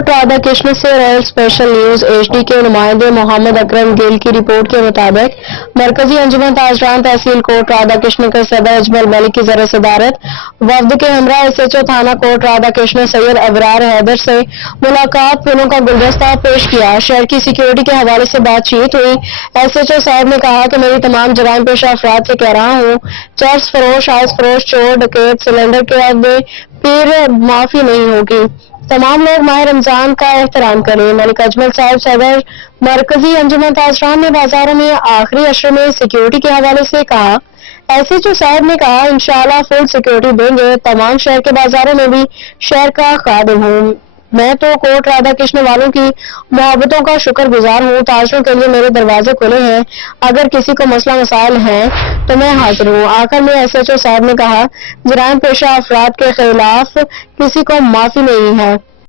Coat Radha Krishna से royal special news HD के नुमाइंदे मोहम्मद अकरम गिल की रिपोर्ट के मुताबिक मरकजी अंजुमन ताजरान तहसील कोट राधा कृष्ण के सदर अजमल मलिक की ज़र सदारत वफद के हमरा एसएचओ थाना कोट राधा कृष्ण सैयद अबरार हैदर से मुलाकात फूलों का गुलदस्ता पेश किया। शहर की सिक्योरिटी के हवाले से बातचीत हुई। एसएचओ साहब ने कहा कि मेरी तमाम जराइम पेशा अफराद से कह रहा हूँ, चर्च फरोश, हाउस फरोश, चोर, डकैत, सिलेंडर के आगे फिर माफी नहीं होगी। तमाम लोग माह रमजान का एहतराम करें। मलिक अजमल साहब सदर मरकजी अंजुमन ताजरान ने बाजारों में आखिरी अशरे में सिक्योरिटी के हवाले से कहा। एसएचओ साहब ने कहा, इंशाअल्लाह फुल सिक्योरिटी देंगे, तमाम शहर के बाजारों में भी शहर का खादिम हूँ। मैं तो कोट राधा कृष्ण वालों की मोहब्बतों का शुक्रगुजार हूँ। ताजरों के लिए मेरे दरवाजे खुले हैं। अगर किसी को मसला मसाइल हैं तो मैं हाजिर हूँ। आखिर में एसएचओ साहब ने कहा, जराइम पेशा अफराद के खिलाफ किसी को माफी नहीं है।